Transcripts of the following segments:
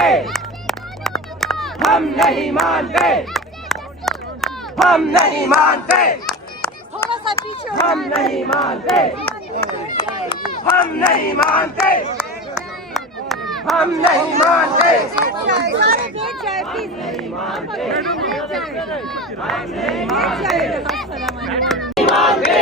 मानते, हम नहीं मानते, हम नहीं मानते, थोड़ा सा पीछे, हम नहीं मानते, हम नहीं मानते, हम नहीं मानते, सारे बैठ जाए प्लीज,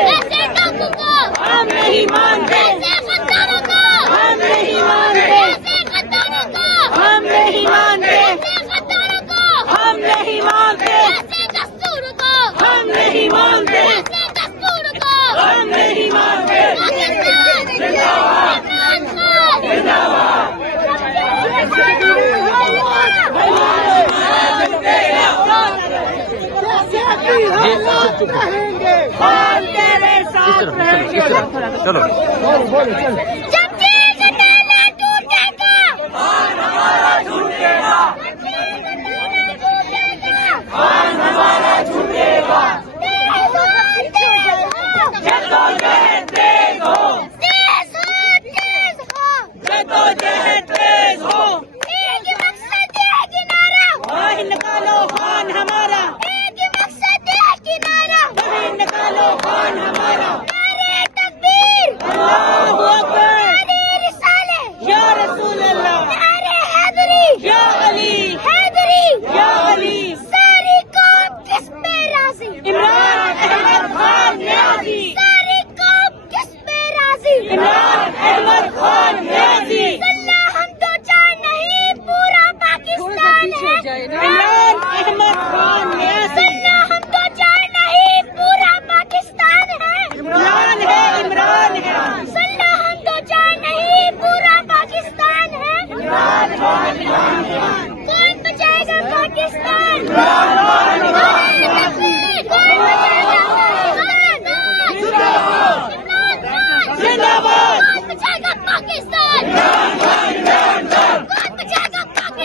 ऐसे काबू को हम नहीं मानते, ऐसे गद्दारों को हम नहीं मानते, ऐसे गद्दारों को हम नहीं मानते, ऐसे गद्दारों को हम नहीं मानते, ऐसे दस्तूर को हम नहीं मानते, ऐसे दस्तूर को हम नहीं मानते। जिंदाबाद जिंदाबाद हम तेरे साथ रहेंगे। चलो जब चीज ताला टूटेगा, मान हमारा झूठेगा, मान हमारा झूठेगा, जद्दोजहद तेज हो, जद्दोजहद तेज हो, एक मकसद एक नारा, बाहर निकालो खान हमारा, एक मकसद एक नारा, बाहर निकालो खान हमारा। नारे तकबीर, अल्लाहू अकबर, नारे रिसाले, या रसूल अल्लाह, नारे हैदरी, या अली, हैदरी, या अली। सारी कौम किस पे राजी, इमरान अहमद खान न्याजी, सारी कौम किस पे राजी, इमरान अहमद खान न्याजी। सल्ला हम दो चार नहीं पूरा पाकिस्तान है, इमरान अहमद खान न्याजी। सल्ला हम दो चार नहीं पूरा पाकिस्तान है, इमरान है, इमरान है, सल्ला हम दो चार नहीं पूरा पाकिस्तान है। कौन बचाएगा पाकिस्तान, कौन बचाएगा जिंदाबाद। कौन बचाएगा पाकिस्तान, कौन बचाएगा पाकिस्तान, कौन बचाएगा पाकिस्तान।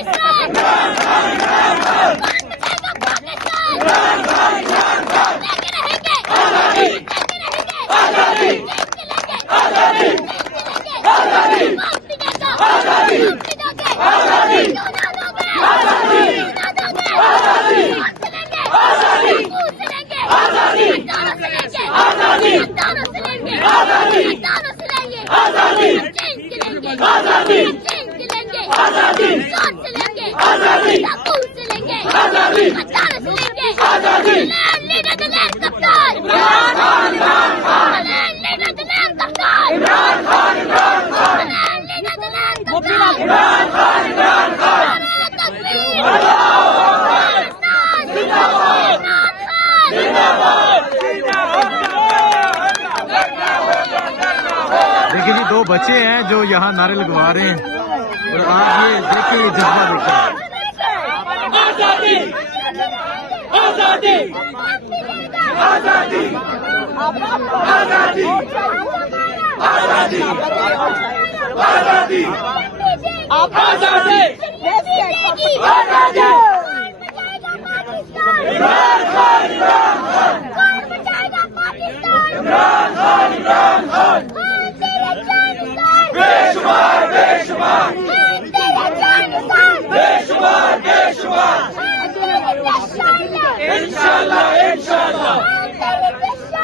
लेके रहेंगे, लेके रहेंगे, लेके लेंगे, माफ मिलेगा, माफ मिलेगा, क्यों ना दोगे, क्यों ना दोगे, माफ मिलेंगे, पूछ लेंगे, गद्दारों से लेंगे, गद्दारों से लेंगे, गद्दारों से लेंगे, चेंज लेंगे, चेंज लेंगे, सोच से लेंगे, डाकू से लेंगे, गद्दारों से लेंगे, लैंड लीडर द लैंड कप्तान, लैंड लीडर द लैंड कप्तान, लैंड लीडर द लैंड कप्तान, देखिए जी, दो बच्चे हैं जो यहाँ नारे लगवा रहे हैं और आप ये देखिए, ये जज्बा देखिए। आजादी, आजादी, आजादी, आजादी, आजादी, आजादी, आजादी, आजादी। इमरान खान, इमरान खान, इमरान खान, इमरान खान, बेशुमार, बेशुमार, बेशुमार, बेशुमार। इंशाल्लाह, इंशाल्लाह,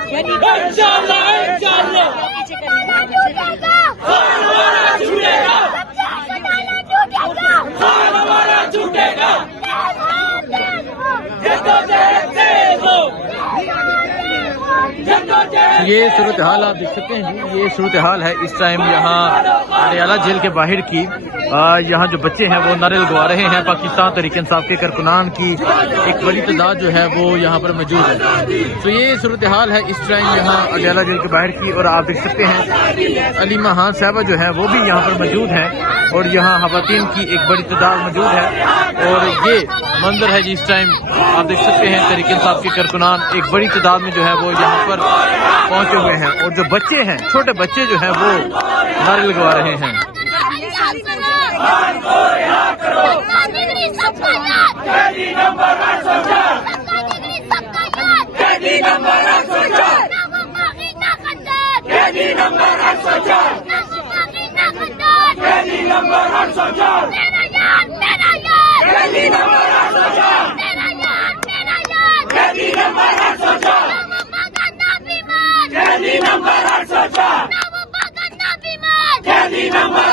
इंशाल्लाह, इंशाल्लाह। खान हमारा छूटेगा, खान हमारा छूटेगा, जद्दोजहद तेज हो, जद्दोजहद। ये सूरत हाल आप देख सकते हैं जी, ये सूरत हाल है इस टाइम यहाँ अडयाला जेल के बाहर की। यहाँ जो बच्चे हैं वो नारे लगवा रहे हैं पाकिस्तान तहरीक इंसाफ के कारकुनान की एक बड़ी तादाद जो है वो यहाँ पर मौजूद है। तो ये सूरत हाल है इस टाइम यहाँ अडयाला जेल के बाहर की। और आप देख सकते हैं अलीमा खान साहबा जो है वो भी यहाँ पर मौजूद है और यहाँ खवातीन की एक बड़ी तादाद मौजूद है। और ये मंजर है जी इस टाइम आप देख सकते हैं तहरीक इंसाफ के कारकुनान एक बड़ी तादाद में जो है वो यहाँ पर पहुंचे हुए हैं और जो बच्चे हैं, छोटे बच्चे जो हैं वो नारे लगवा रहे हैं। Number 804 Gandhi number